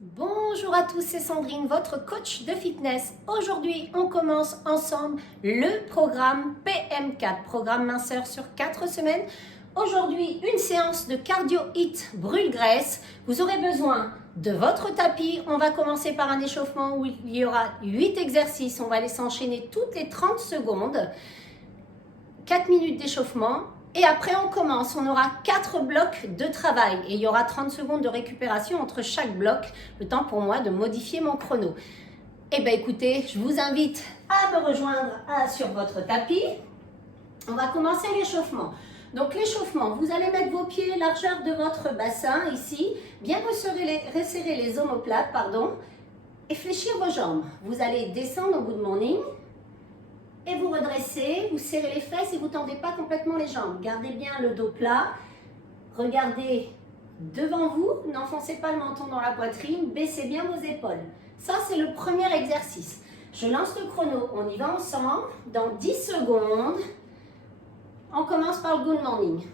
Bonjour à tous, c'est Sandrine, votre coach de fitness. Aujourd'hui, on commence ensemble le programme PM4, programme minceur sur 4 semaines. Aujourd'hui, une séance de cardio HIIT brûle-graisse. Vous aurez besoin de votre tapis. On va commencer par un échauffement où il y aura 8 exercices. On va les s'enchaîner toutes les 30 secondes. 4 minutes d'échauffement. Et après, on commence. On aura 4 blocs de travail et il y aura 30 secondes de récupération entre chaque bloc. Le temps pour moi de modifier mon chrono. Eh bien, écoutez, je vous invite à me rejoindre sur votre tapis. On va commencer l'échauffement. Donc, l'échauffement, vous allez mettre vos pieds largeur de votre bassin ici. Bien resserrer les omoplates, et fléchir vos jambes. Vous allez descendre au good morning. Et vous redressez, vous serrez les fesses et vous ne tendez pas complètement les jambes. Gardez bien le dos plat. Regardez devant vous, n'enfoncez pas le menton dans la poitrine, baissez bien vos épaules. Ça, c'est le premier exercice. Je lance le chrono, on y va ensemble. Dans 10 secondes, on commence par le good morning.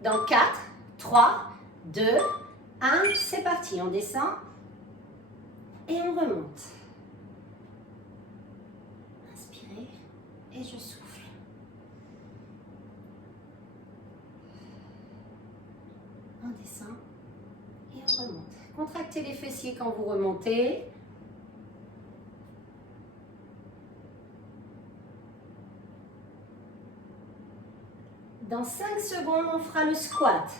Dans 4, 3, 2, 1, c'est parti. On descend et on remonte. Et je souffle. On descend et on remonte. Contractez les fessiers quand vous remontez. Dans 5 secondes, on fera le squat.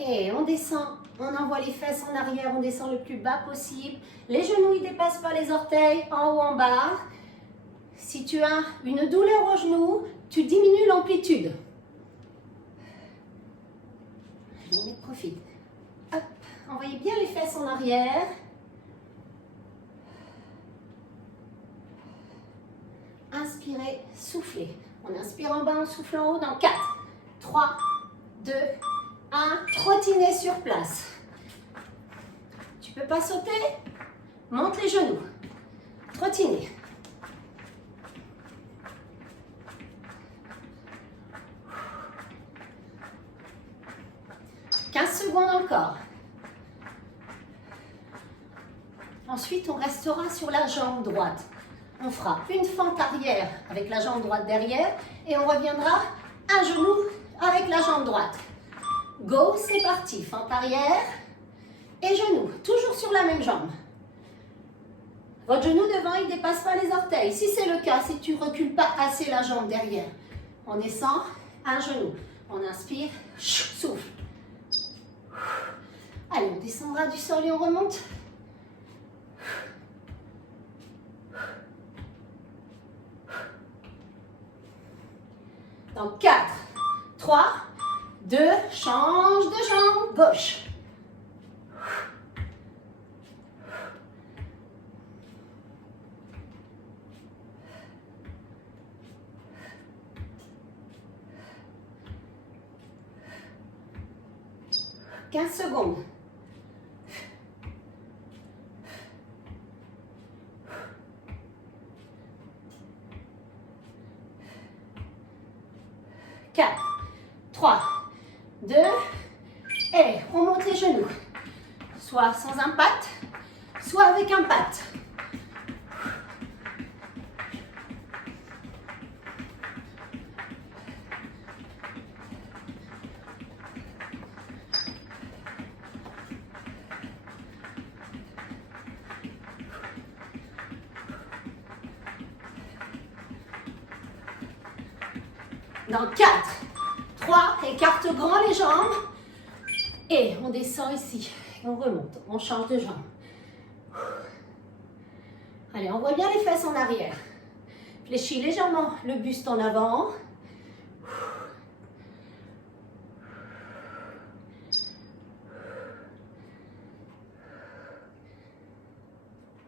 Et on descend, on envoie les fesses en arrière, on descend le plus bas possible. Les genoux, ils ne dépassent pas les orteils, en haut, en bas. Si tu as une douleur au genou, tu diminues l'amplitude. On profite. Hop, envoyez bien les fesses en arrière. Inspirez, soufflez. On inspire en bas, on souffle en haut dans 4, 3, 2, 1. Trottinez sur place. Tu peux pas sauter? Monte les genoux. Trottinez. « 15 secondes encore. Ensuite, on restera sur la jambe droite. On fera une fente arrière avec la jambe droite derrière et on reviendra un genou avec la jambe droite. Go, c'est parti. Fente arrière et genou. Toujours sur la même jambe. Votre genou devant, il ne dépasse pas les orteils. Si c'est le cas, si tu ne recules pas assez la jambe derrière, on descend, un genou. On inspire, souffle. Allez, on descendra du sol et on remonte. Dans 4, 3, 2, change de jambe, gauche. « 15 secondes. « 4, 3, 2, et on monte les genoux. Soit sans impact, soit avec impact. Dans 4, 3, écarte grand les jambes. Et on descend ici. On remonte. On change de jambe. Allez, on voit bien les fesses en arrière. Fléchis légèrement le buste en avant.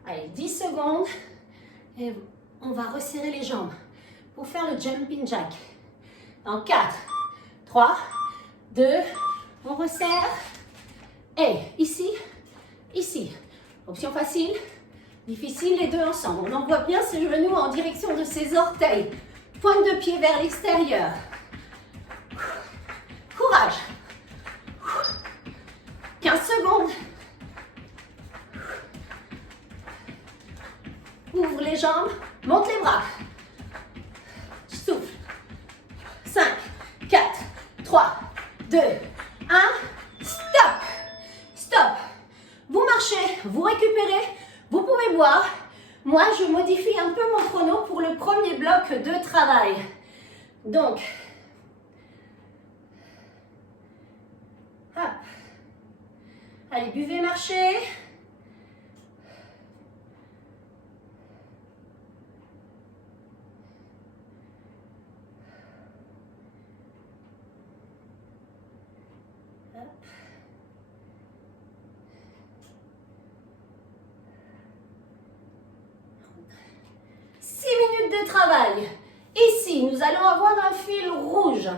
Allez, 10 secondes. Et on va resserrer les jambes pour faire le jumping jack. Dans 4, 3, 2, on resserre. Et ici, ici. Option facile, difficile, les deux ensemble. On envoie bien ses genoux en direction de ses orteils. Pointe de pied vers l'extérieur. Courage. 15 secondes. Ouvre les jambes, monte les bras. Souffle. 5, 4, 3, 2, 1. Stop. Stop. Vous marchez, vous récupérez, vous pouvez boire. Moi, je modifie un peu mon chrono pour le premier bloc de travail. Donc, hop. Allez, buvez, marchez. Hop. De travail. Ici, nous allons avoir un fil rouge.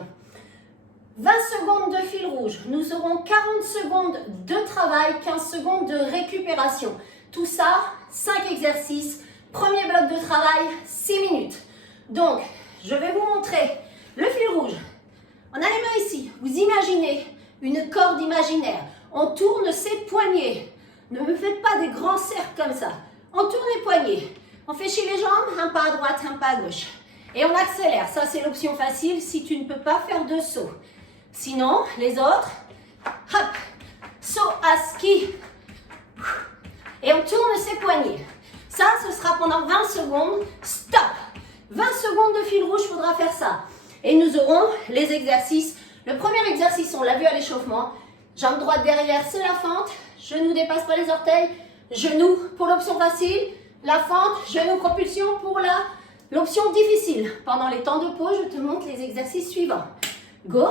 20 secondes de fil rouge. Nous aurons 40 secondes de travail, 15 secondes de récupération. Tout ça, 5 exercices. Premier bloc de travail, 6 minutes. Donc, je vais vous montrer le fil rouge. On a les mains ici. Vous imaginez une corde imaginaire. On tourne ses poignets. Ne me faites pas des grands cercles comme ça. On tourne les poignets. On fait chez les jambes, un pas à droite, un pas à gauche. Et on accélère. Ça, c'est l'option facile si tu ne peux pas faire de saut. Sinon, les autres, hop, saut à ski. Et on tourne ses poignets. Ça, ce sera pendant 20 secondes. Stop. 20 secondes de fil rouge, il faudra faire ça. Et nous aurons les exercices. Le premier exercice, on l'a vu à l'échauffement. Jambe droite derrière, c'est la fente. Genou dépasse pas les orteils. Genou pour l'option facile. La fente, genou, propulsion pour l'option difficile. Pendant les temps de pause, je te montre les exercices suivants. Go.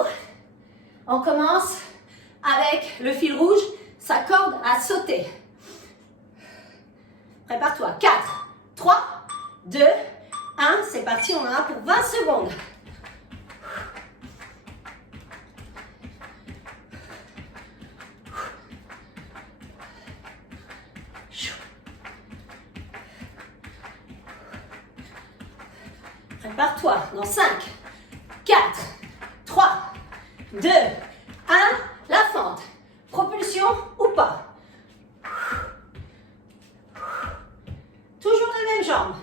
On commence avec le fil rouge, sa corde à sauter. Prépare-toi. 4, 3, 2, 1. C'est parti, on en a pour 20 secondes. Prépare-toi. Dans 5, 4, 3, 2, 1. La fente. Propulsion ou pas. Toujours la même jambe.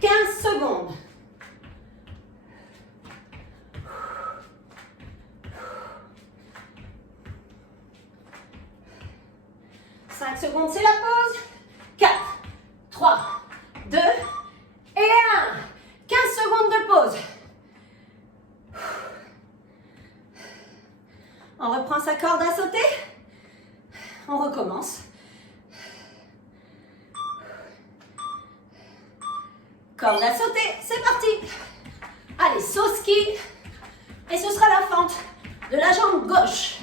15 secondes. Cinq secondes, c'est la pause. 4, 3, 2 et 1. 15 secondes de pause. On reprend sa corde à sauter. On recommence. Corde à sauter, c'est parti. Allez, saut ski. Et ce sera la fente de la jambe gauche.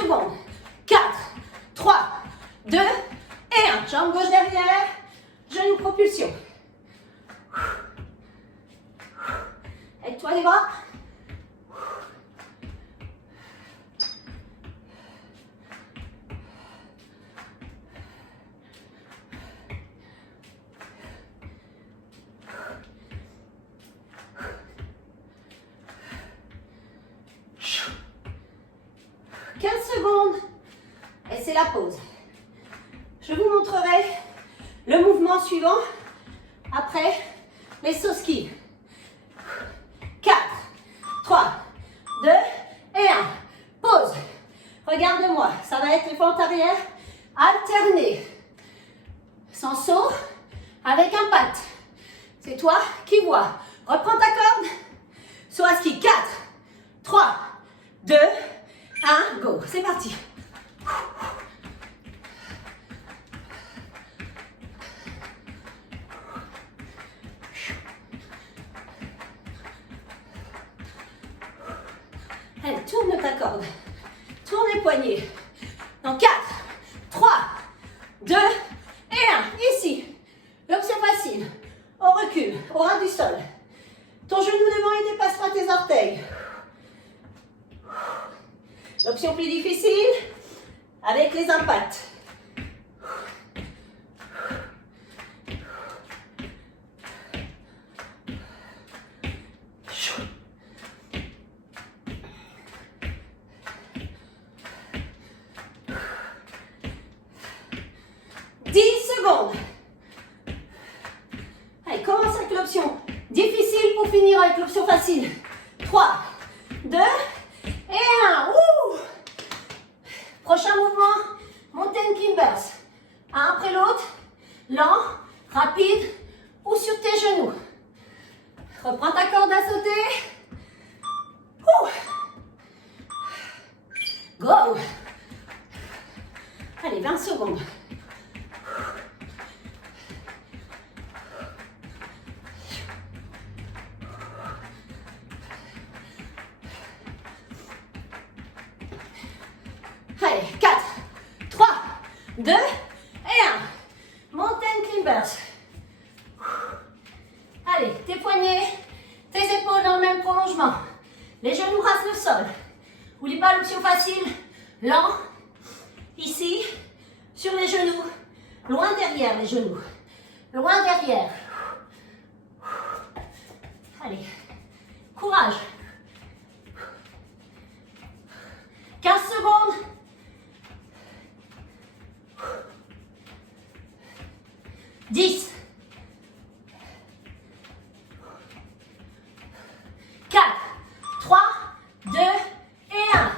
Secondes. 4, 3, 2 et 1. Jambe gauche derrière, genou propulsion. Aide-toi les bras. Secondes et c'est la pause. Je vous montrerai le mouvement suivant après les sauts ski. 4, 3, 2 et 1. Pause. Regarde-moi, ça va être les fentes arrière alternées. Sans saut, avec un pat. C'est toi qui vois. Reprends ta corde. Saut à ski. 4, 3, 2, 1, go. C'est parti. Allez, tourne ta corde. Tourne les poignets. Dans 4, 3, 2 et 1. Ici. L'option facile, on recule, au ras du sol. Ton genou devant, il dépasse pas tes orteils. L'option plus difficile, avec les impacts. Allez, commence avec l'option difficile pour finir avec l'option facile. 3, 2 et 1. Ouh. Prochain mouvement, mountain climbers. Un après l'autre, lent, rapide ou sur tes genoux. Reprends ta corde à sauter. Ouh. Go. Allez, 20 secondes. Allez, 4, 3, 2 et 1. Mountain climbers. Allez, tes poignets, tes épaules dans le même prolongement. Les genoux rasent le sol. N'oublie pas l'option facile. Lent. Ici, sur les genoux. Loin derrière les genoux. Loin derrière. Allez, courage. 15 secondes. 10, 4, 3, 2 et 1.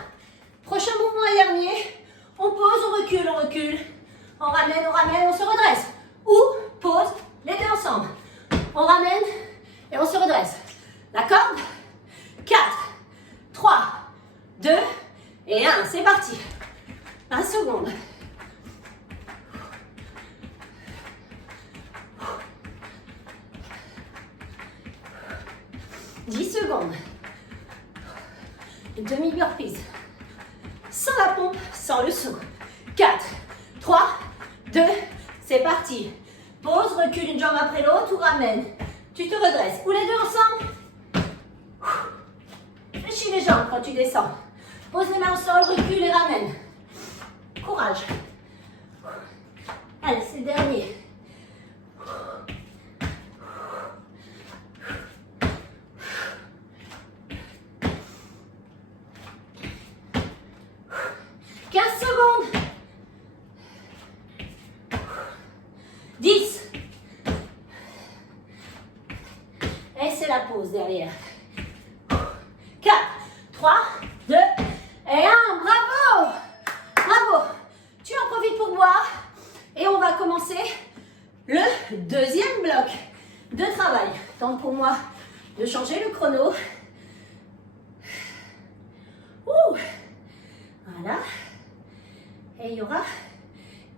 Prochain mouvement et dernier. On pose, on recule, on ramène, on se redresse. Ou pose, les deux ensemble. On ramène et on se redresse. La corde. 4, 3, 2 et 1. C'est parti. 20 secondes. 10 secondes. Demi-burpees. Sans la pompe, sans le saut. 4, 3, 2, c'est parti. Pose, recule une jambe après l'autre ou ramène. Tu te redresses. Ou les deux ensemble. Fléchis les jambes quand tu descends. Pose les mains au sol, recule et ramène. Courage. Allez, c'est le dernier. Pause derrière. 4, 3, 2 et 1. Bravo! Bravo! Tu en profites pour boire. Et on va commencer le deuxième bloc de travail. Temps pour moi de changer le chrono. Ouh. Voilà. Et il y aura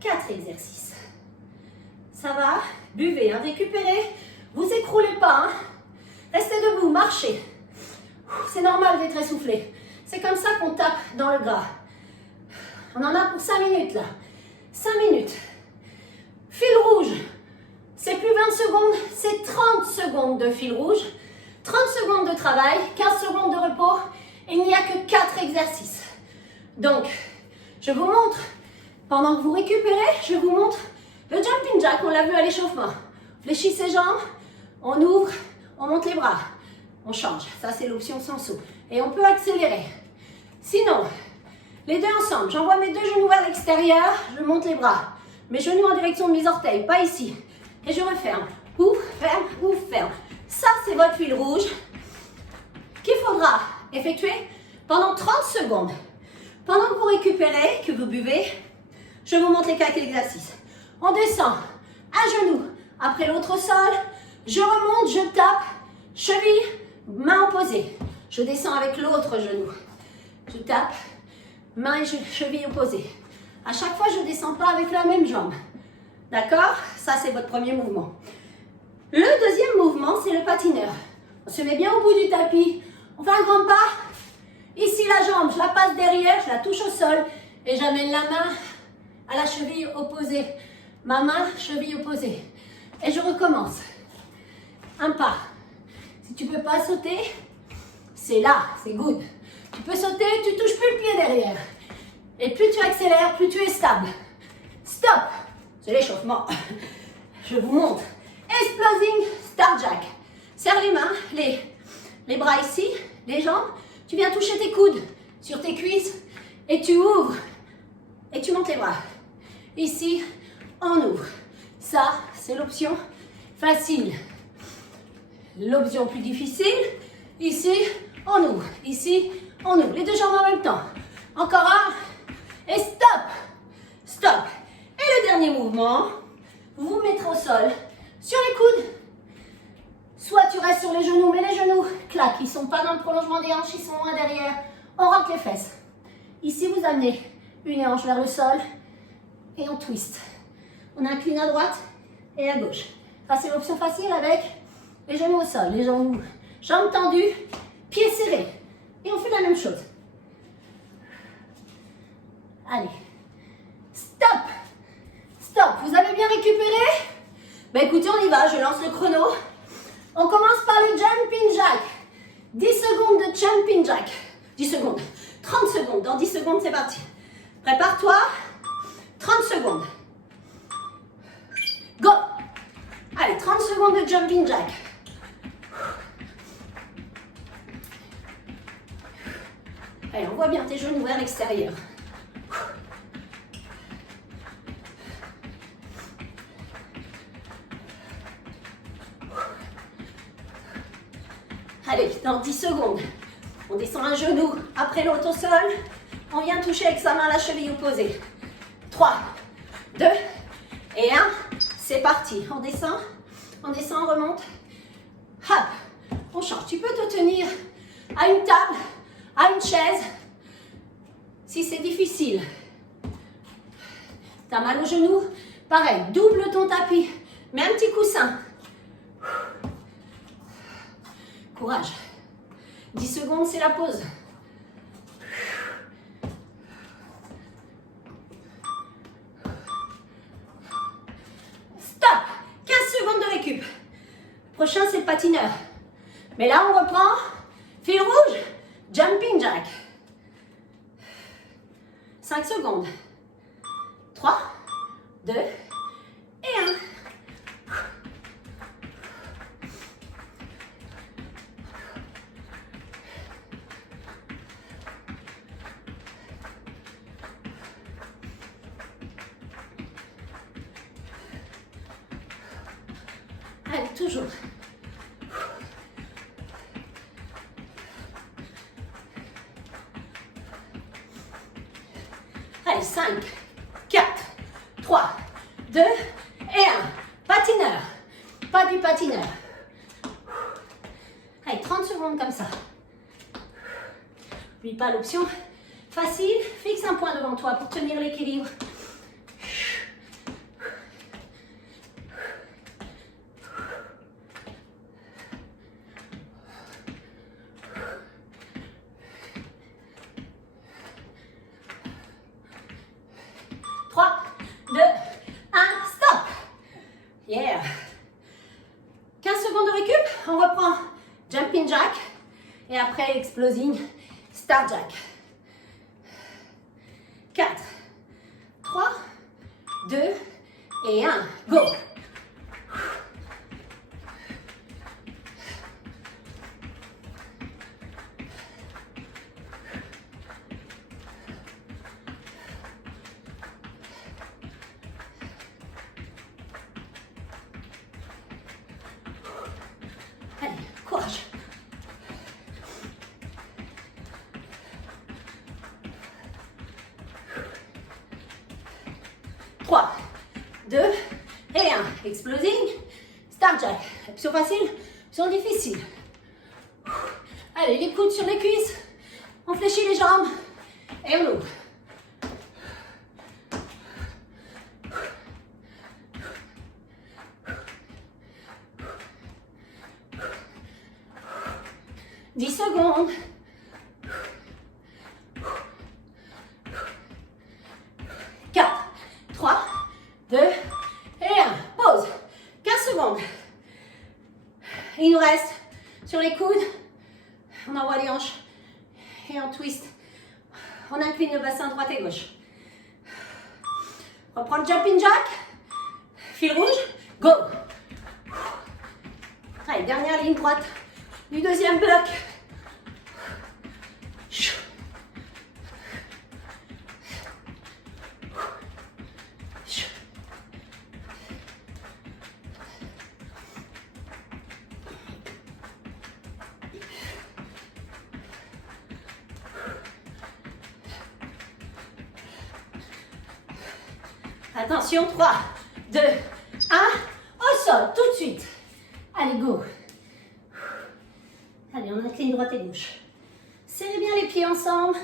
4 exercices. Ça va? Buvez, hein, récupérez. Vous écroulez pas, hein. Restez debout, marchez. C'est normal d'être essoufflé. C'est comme ça qu'on tape dans le gras. On en a pour 5 minutes là. 5 minutes. Fil rouge. C'est plus 20 secondes, c'est 30 secondes de fil rouge. 30 secondes de travail, 15 secondes de repos. Il n'y a que 4 exercices. Donc, je vous montre, pendant que vous récupérez, je vous montre le jumping jack. On l'a vu à l'échauffement. Fléchis ses jambes, on ouvre. On monte les bras, on change. Ça, c'est l'option sans saut. Et on peut accélérer. Sinon, les deux ensemble. J'envoie mes deux genoux vers l'extérieur. Je monte les bras. Mes genoux en direction de mes orteils, pas ici. Et je referme. Ouvre, ferme, ouvre, ferme. Ça, c'est votre fil rouge qu'il faudra effectuer pendant 30 secondes. Pendant que vous récupérez, que vous buvez, je vous montre les 4 exercices. On descend, un genou après l'autre au sol. Je remonte, je tape, cheville, main opposée. Je descends avec l'autre genou. Je tape, main et cheville opposée. À chaque fois, je ne descends pas avec la même jambe. D'accord? Ça, c'est votre premier mouvement. Le deuxième mouvement, c'est le patineur. On se met bien au bout du tapis. On fait un grand pas. Ici, la jambe, je la passe derrière, je la touche au sol et j'amène la main à la cheville opposée. Ma main, cheville opposée. Et je recommence. Un pas. Si tu ne peux pas sauter, c'est là, c'est good. Tu peux sauter, tu ne touches plus le pied derrière. Et plus tu accélères, plus tu es stable. Stop. C'est l'échauffement. Je vous montre. Exploding Star Jack. Serre les mains, les bras ici, les jambes. Tu viens toucher tes coudes sur tes cuisses et tu ouvres. Et tu montes les bras. Ici, on ouvre. Ça, c'est l'option facile. L'option plus difficile, ici, on ouvre. Ici, on ouvre. Les deux jambes en même temps. Encore un. Et stop. Stop. Et le dernier mouvement, vous vous mettrez au sol, sur les coudes. Soit tu restes sur les genoux, mais les genoux, clac, ils ne sont pas dans le prolongement des hanches, ils sont loin derrière. On rentre les fesses. Ici, vous amenez une hanche vers le sol et on twist. On incline à droite et à gauche. Ça, c'est l'option facile avec les genoux au sol, les jambes tendues, pieds serrés. Et on fait la même chose. Allez. Stop. Stop. Vous avez bien récupéré? Ben écoutez, on y va. Je lance le chrono. On commence par le jumping jack. 10 secondes de jumping jack. 10 secondes. 30 secondes. Dans 10 secondes, c'est parti. Prépare-toi. 30 secondes. Go. Allez, 30 secondes de jumping jack. Allez, on voit bien tes genoux vers l'extérieur. Allez, dans 10 secondes, on descend un genou après l'autre au sol. On vient toucher avec sa main la cheville opposée. 3, 2 et 1. C'est parti. On descend, on remonte. Hop, on change. Tu peux te tenir à une table, à une chaise, si c'est difficile. T'as mal au genou? Pareil, double ton tapis. Mets un petit coussin. Courage. 10 secondes, c'est la pause. Stop. 15 secondes de récup. Prochain, c'est le patineur. Mais là, on reprend. Fil rouge. Jumping jack. 5 secondes. 3, 2 et 1. Allez, toujours. Allez, 5, 4, 3, 2 et 1. Patineur. Pas du patineur. Allez, 30 secondes comme ça. N'oublie pas l'option facile. Fixe un point devant toi pour tenir l'équilibre. Yeah. 15 secondes de récup. On reprend jumping jack et après exploding star jack. 4, 3, 2 et 1. Go. Allez, courage. Trois, 2 et 1. Exploding, star jack. Option facile, option difficile. Allez, les coudes sur les cuisses. On fléchit les jambes et on ouvre. Dix secondes. 4, 3, 2 et 1. Pause. 15 On incline le bassin droite et gauche. Reprends le jumping jack. Fil rouge. Go. Allez, dernière ligne droite du deuxième bloc. Attention, 3, 2, 1, au sol, tout de suite. Allez, go. Allez, on incline droite et gauche. Serrez bien les pieds ensemble.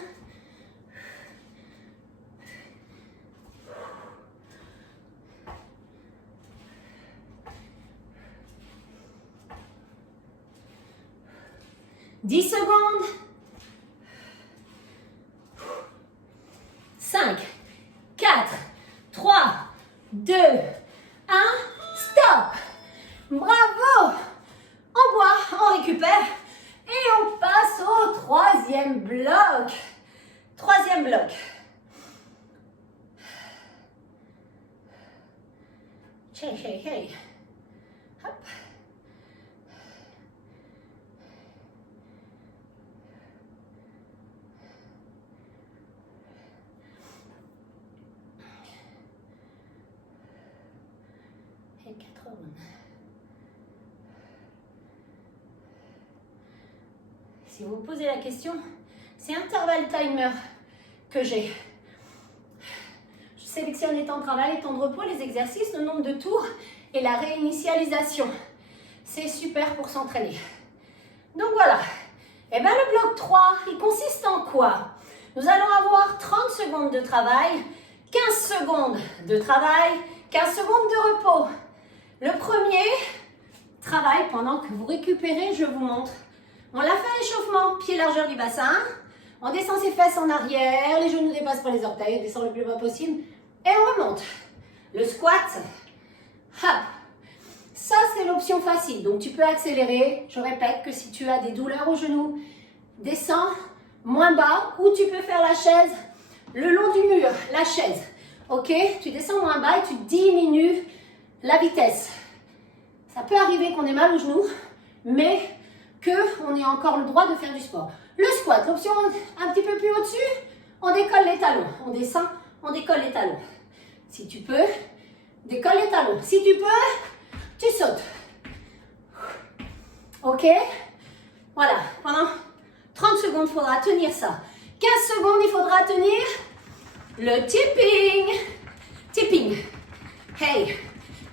« 10 secondes. 5, 4, 3, 2, 1, stop. Bravo. On boit, on récupère et on passe au troisième bloc. Troisième bloc. Hey, hey, hey. Hop. Et 4 rondes. Si vous vous posez la question, c'est intervalle timer que j'ai. Je sélectionne les temps de travail, les temps de repos, les exercices, le nombre de tours et la réinitialisation. C'est super pour s'entraîner. Donc voilà. Et bien le bloc 3, il consiste en quoi? Nous allons avoir 30 secondes de travail, 15 secondes de travail, 15 secondes de repos. Le premier travail, pendant que vous récupérez, je vous montre. On l'a fait à l'échauffement, pied largeur du bassin. On descend ses fesses en arrière, les genoux dépassent pas les orteils, on descend le plus bas possible. Et on remonte. Le squat, hop. Ça, c'est l'option facile. Donc, tu peux accélérer. Je répète que si tu as des douleurs aux genoux, descends moins bas. Ou tu peux faire la chaise le long du mur, la chaise. Ok? Tu descends moins bas et tu diminues la vitesse. Ça peut arriver qu'on ait mal aux genoux, mais qu'on ait encore le droit de faire du sport. Le squat, l'option un petit peu plus au-dessus, on décolle les talons. On descend, on décolle les talons. Si tu peux, décolle les talons. Si tu peux, tu sautes. Ok? Voilà, pendant 30 secondes, il faudra tenir ça. 15 secondes, il faudra tenir le tipping. Tipping. Hey,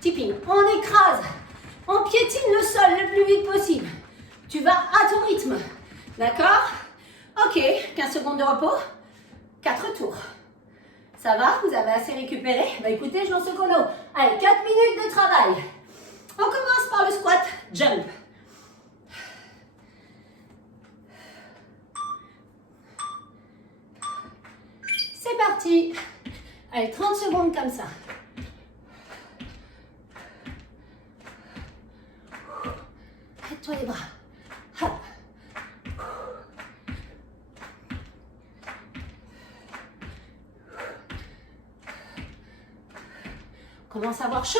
tipping. On écrase, on piétine le sol le plus vite possible. Tu vas à ton rythme. D'accord? Ok, 15 secondes de repos, 4 tours. Ça va? Vous avez assez récupéré? Bah écoutez, je lance le chrono. Allez, 4 minutes de travail. On commence par le squat jump. C'est parti. Allez, 30 secondes comme ça. Aide-toi les bras. Hop. On commence à avoir chaud.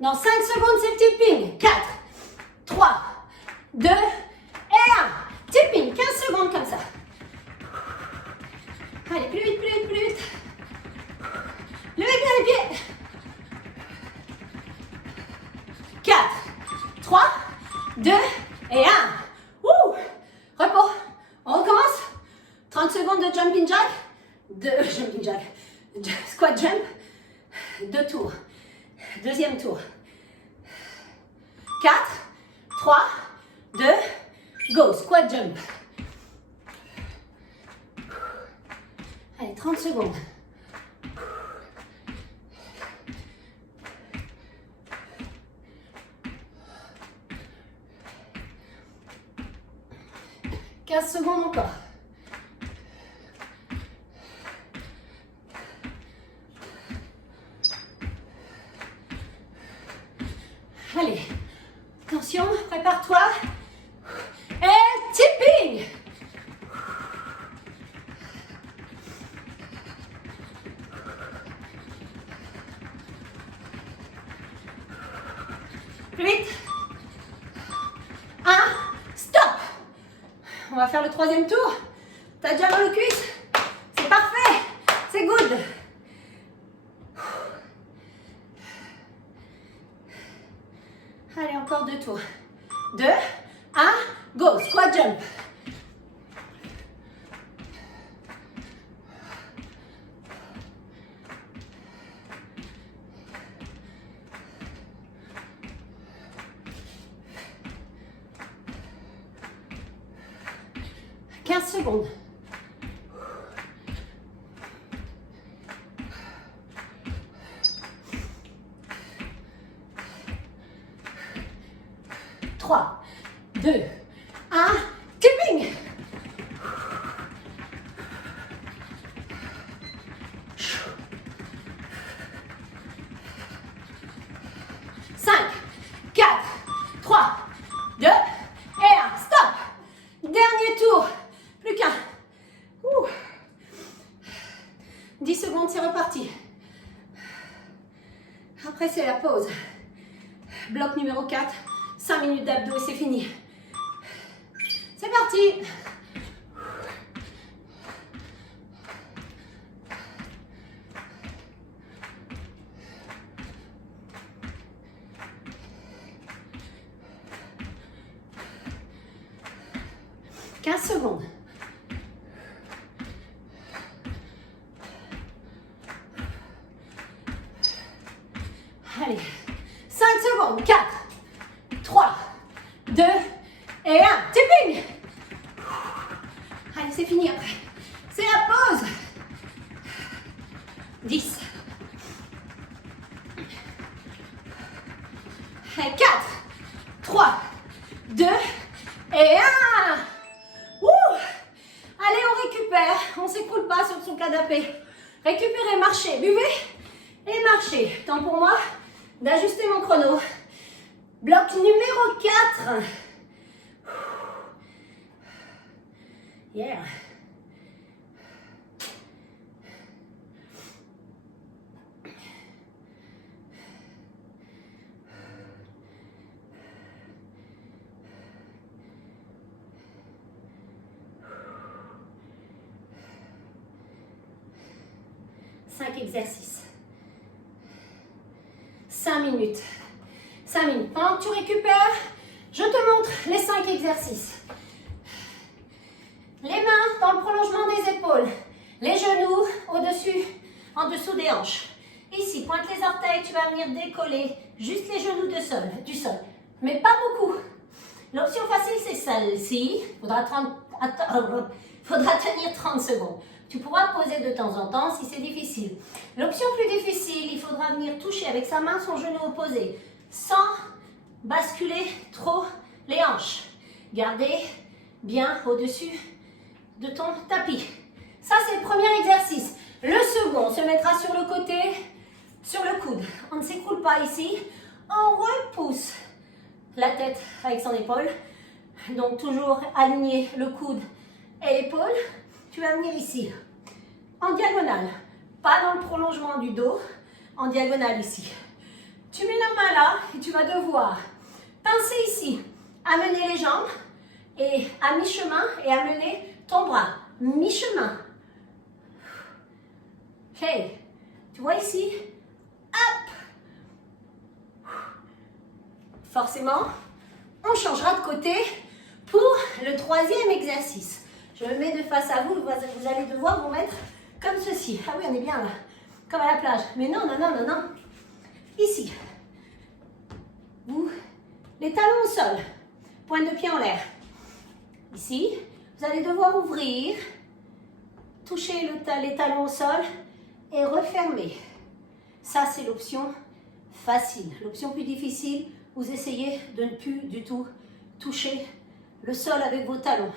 Dans 5 secondes, c'est le tipping. 4, 3, 2 et 1. Tipping, 15 secondes comme ça. Allez, plus vite, plus vite, plus vite. Levez bien les pieds. 4, 3, 2 et 1. Ouh. Repos. On recommence. 30 secondes de jumping jack. Jumping jack. Squat jump. 2 tours. Deuxième tour. 4, 3, 2, go. Squat jump. Allez, 30 secondes. « 15 secondes encore. Allez, attention, prépare-toi. On va faire le troisième tour. T'as déjà mal aux cuisses? C'est parfait. C'est good. Allez, encore 2 tours. 2, 1, go. Squat jump. Secondes. Trois, 2, 1, tipping. 5, 4, 3, 2 et 1. Stop. Dernier tour. Plus qu'un. 10 secondes, c'est reparti. Après, c'est la pause. Bloc numéro 4. 5 minutes d'abdos et c'est fini. C'est parti. « 15 secondes. Allez, 5 secondes, 4, 3, 2 et 1. Tipping. Allez, c'est fini après. C'est la pause. 10. Et 4, 3, 2 et 1. Allez, on récupère. On ne s'écroule pas sur son canapé. Récupérez, marchez, buvez et marchez. Temps pour moi d'ajuster mon chrono. Bloc numéro 4. Yeah. Exercices. 5 minutes. 5 minutes. Pendant que tu récupères, je te montre les 5 exercices. Les mains dans le prolongement des épaules. Les genoux au-dessus, en dessous des hanches. Ici, pointe les orteils, tu vas venir décoller juste les genoux du sol. Mais pas beaucoup. L'option facile, c'est celle-ci. Faudra tenir 30 secondes. Tu pourras poser de temps en temps si c'est difficile. L'option plus difficile, il faudra venir toucher avec sa main son genou opposé sans basculer trop les hanches. Gardez bien au-dessus de ton tapis. Ça, c'est le premier exercice. Le second, on se mettra sur le côté, sur le coude. On ne s'écroule pas ici. On repousse la tête avec son épaule. Donc, toujours aligner le coude et l'épaule. Tu vas venir ici, en diagonale, pas dans le prolongement du dos, en diagonale ici. Tu mets la main là et tu vas devoir pincer ici, amener les jambes et à mi-chemin et amener ton bras, mi-chemin. Ok, tu vois ici, hop. Forcément, on changera de côté pour le troisième exercice. Je me mets de face à vous, vous allez devoir vous mettre comme ceci. Ah oui, on est bien là, comme à la plage. Mais non, non, non, non, non. Ici. Vous, les talons au sol, pointe de pied en l'air. Ici, vous allez devoir ouvrir, toucher les talons au sol et refermer. Ça, c'est l'option facile. L'option plus difficile, vous essayez de ne plus du tout toucher le sol avec vos talons.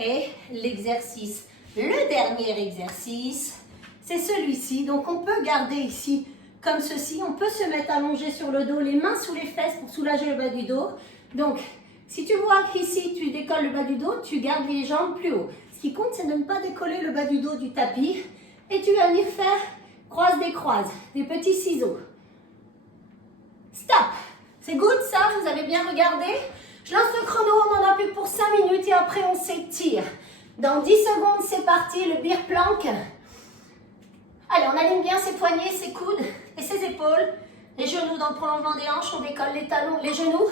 Et l'exercice, le dernier exercice, c'est celui-ci. Donc, on peut garder ici comme ceci. On peut se mettre allongé sur le dos, les mains sous les fesses pour soulager le bas du dos. Donc, si tu vois qu'ici, tu décolles le bas du dos, tu gardes les jambes plus haut. Ce qui compte, c'est de ne pas décoller le bas du dos du tapis. Et tu vas venir faire croise-décroise, des petits ciseaux. Stop. C'est good ça, vous avez bien regardé. Je lance le chrono, on en a plus pour 5 minutes et après après on s'étire. Dans 10 secondes, c'est parti, le beer plank. Allez, on aligne bien ses poignets, ses coudes et ses épaules. Les genoux dans le prolongement des hanches, on décolle les talons, les genoux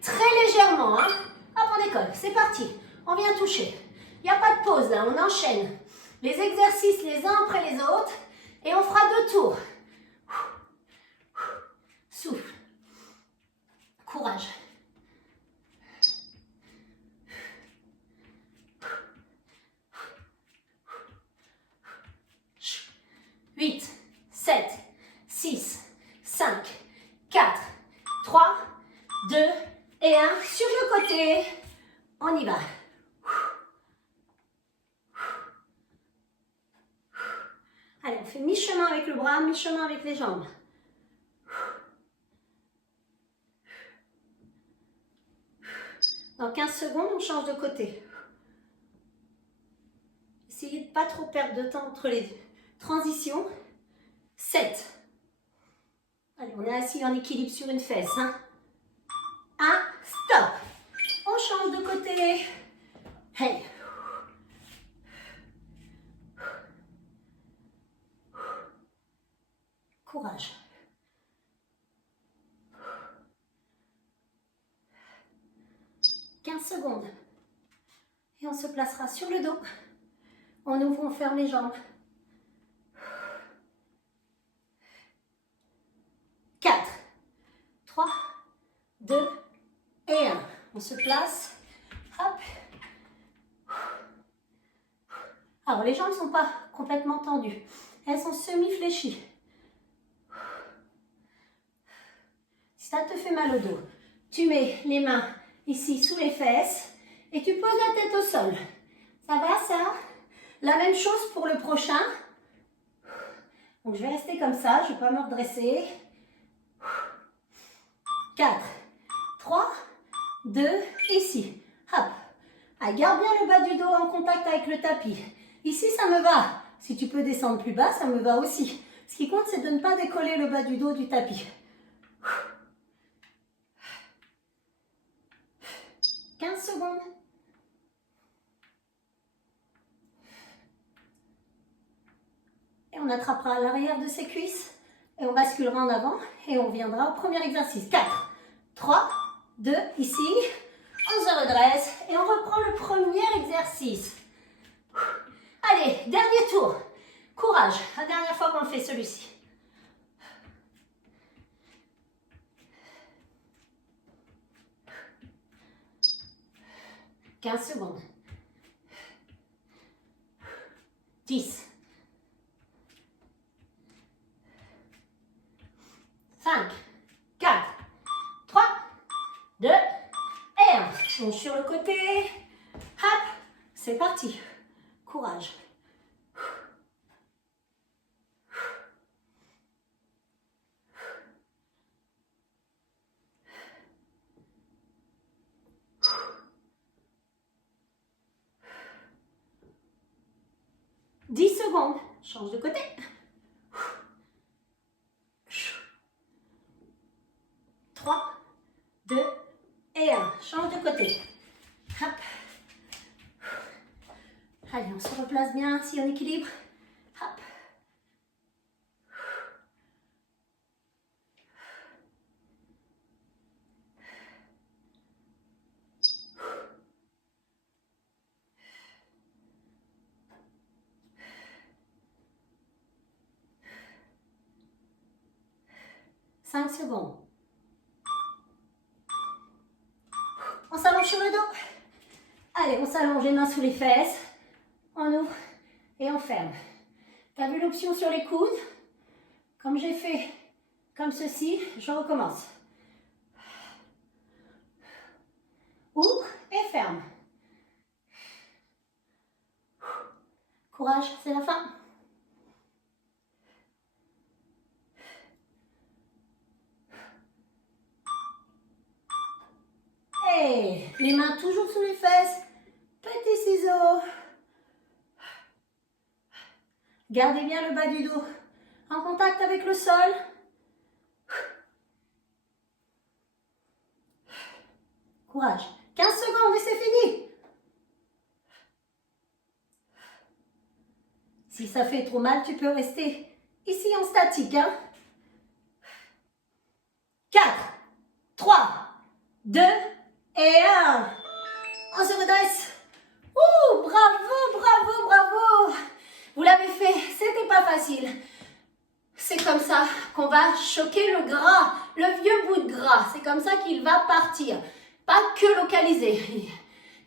très légèrement. Hein. Hop, on décolle, c'est parti. On vient toucher. Il n'y a pas de pause là, on enchaîne. Les exercices les uns après les autres et on fera 2 tours. Souffle. Courage. Huit, 7, 6, 5, 4, 3, 2 et 1. Sur le côté, on y va. Allez, on fait mi-chemin avec le bras, mi-chemin avec les jambes. Dans 15 secondes, on change de côté. Essayez de ne pas trop perdre de temps entre les deux. Transition. 7. Allez, on est assis en équilibre sur une fesse. 1, stop. On change de côté. Hey. Courage. Secondes. Et on se placera sur le dos. On ouvre, on ferme les jambes. 4, 3, 2 et 1. On se place. Hop. Alors, les jambes ne sont pas complètement tendues. Elles sont semi-fléchies. Si ça te fait mal au dos, tu mets les mains ici sous les fesses et tu poses la tête au sol. Ça va ça? La même chose pour le prochain. Donc je vais rester comme ça, je ne vais pas me redresser. 4, 3, 2, ici. Hop. Ah, garde bien le bas du dos en contact avec le tapis. Ici ça me va. Si tu peux descendre plus bas, ça me va aussi. Ce qui compte, c'est de ne pas décoller le bas du dos du tapis. 15 secondes. Et on attrapera l'arrière de ses cuisses. Et on basculera en avant. Et on viendra au premier exercice. 4, 3, 2, ici. On se redresse. Et on reprend le premier exercice. Allez, dernier tour. Courage. La dernière fois qu'on fait celui-ci. 15 secondes. 10. 5, 4, 3, 2 et 1. On sur le côté. Hop, c'est parti. Courage. Secondes. Change de côté. 3, 2 et 1. Change de côté. Hop. Allez, on se replace bien si on équilibre. Hop. Cinq secondes. On s'allonge sur le dos. Allez, on s'allonge les mains sous les fesses. On ouvre et on ferme. Tu as vu l'option sur les coudes? Comme j'ai fait comme ceci, je recommence. Ouvre et ferme. Courage, c'est la fin. Et les mains toujours sous les fesses. Petit ciseau. Gardez bien le bas du dos en contact avec le sol. Courage. 15 secondes et c'est fini. Si ça fait trop mal, tu peux rester ici en statique. Hein? 4, 3, 2 et 1. On se redresse. Ouh, bravo, bravo, bravo. Vous l'avez fait, c'était pas facile. C'est comme ça qu'on va choquer le gras, le vieux bout de gras. C'est comme ça qu'il va partir. Pas que localisé.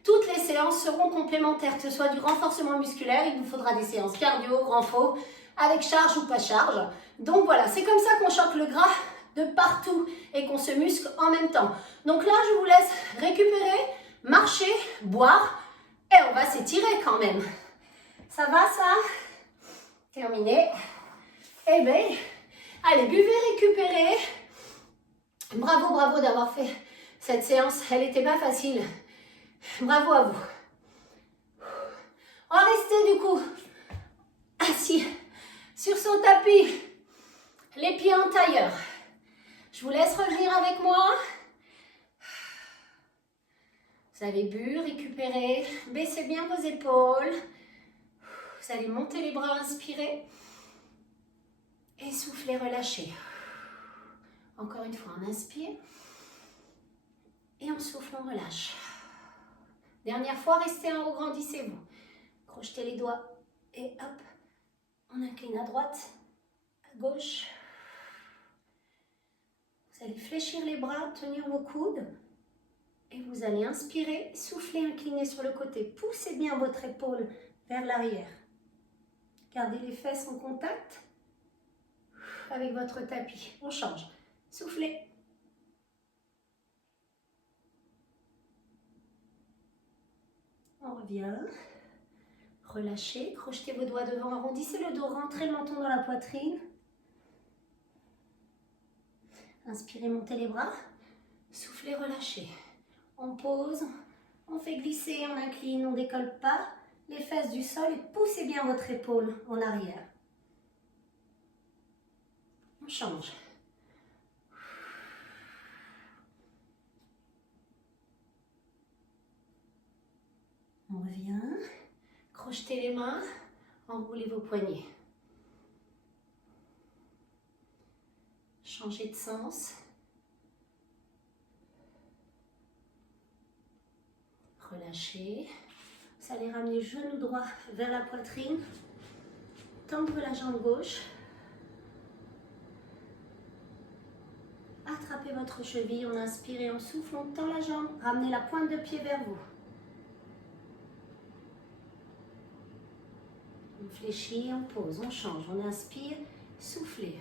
Toutes les séances seront complémentaires, que ce soit du renforcement musculaire, il vous faudra des séances cardio, renfort, avec charge ou pas charge. Donc voilà, c'est comme ça qu'on choque le gras de partout et qu'on se muscle en même temps. Donc là, je vous laisse récupérer, marcher, boire et on va s'étirer quand même. Ça va ça? Terminé. Eh bien, allez, buvez, récupérez. Bravo, bravo d'avoir fait cette séance. Elle n'était pas facile. Bravo à vous. On va rester du coup assis sur son tapis, les pieds en tailleur. Je vous laisse revenir avec moi. Vous avez bu, récupéré, baissez bien vos épaules. Vous allez monter les bras, inspirez. Et soufflez, relâchez. Encore une fois, on inspire. Et on souffle, on relâche. Dernière fois, restez en haut, grandissez-vous. Crochetez les doigts et hop, on incline à droite, à gauche. Vous allez fléchir les bras, tenir vos coudes. Et vous allez inspirer, souffler, incliner sur le côté. Poussez bien votre épaule vers l'arrière. Gardez les fesses en contact avec votre tapis. On change. Soufflez. On revient. Relâchez. Crochetez vos doigts devant. Arrondissez le dos. Rentrez le menton dans la poitrine. Inspirez, montez les bras. Soufflez, relâchez. On pose. On fait glisser, on incline, on décolle pas les fesses du sol et poussez bien votre épaule en arrière. On change. On revient. Crochetez les mains, enroulez vos poignets. Changez de sens. Relâchez. Vous allez ramener le genou droit vers la poitrine. Tendre la jambe gauche. Attrapez votre cheville, on inspire et on souffle, on tend la jambe. Ramenez la pointe de pied vers vous. On fléchit, on pose, on change. On inspire, soufflez.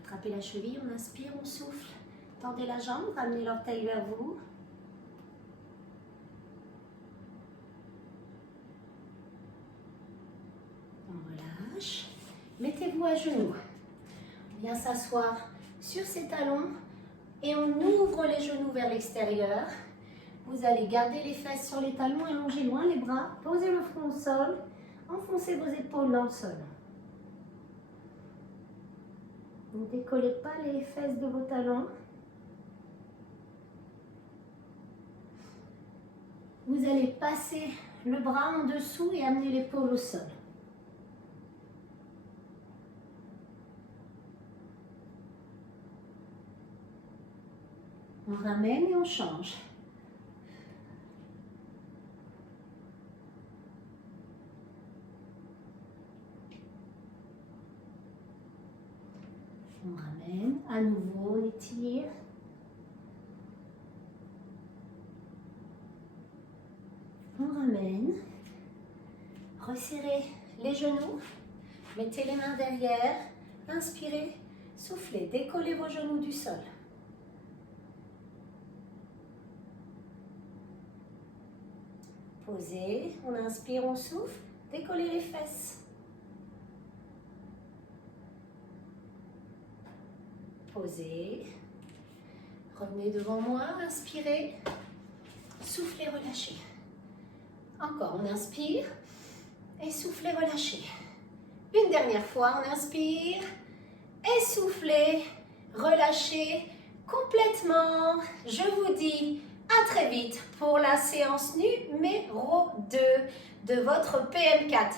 Attrapez la cheville, on inspire, on souffle. Tendez la jambe, ramenez l'orteil vers vous. On relâche. Mettez-vous à genoux. On vient s'asseoir sur ses talons et on ouvre les genoux vers l'extérieur. Vous allez garder les fesses sur les talons, allonger loin les bras, posez le front au sol, enfoncez vos épaules dans le sol. Ne décollez pas les fesses de vos talons. Vous allez passer le bras en dessous et amener l'épaule au sol. On ramène et on change. On ramène, à nouveau on étire. On ramène. Resserrez les genoux. Mettez les mains derrière. Inspirez, soufflez, décollez vos genoux du sol. Posez, on inspire, on souffle, décollez les fesses. Posez, revenez devant moi, inspirez, soufflez, relâchez. Encore, on inspire et soufflez, relâchez. Une dernière fois, on inspire et soufflez, relâchez complètement. Je vous dis À très vite pour la séance numéro 2 de votre PM4.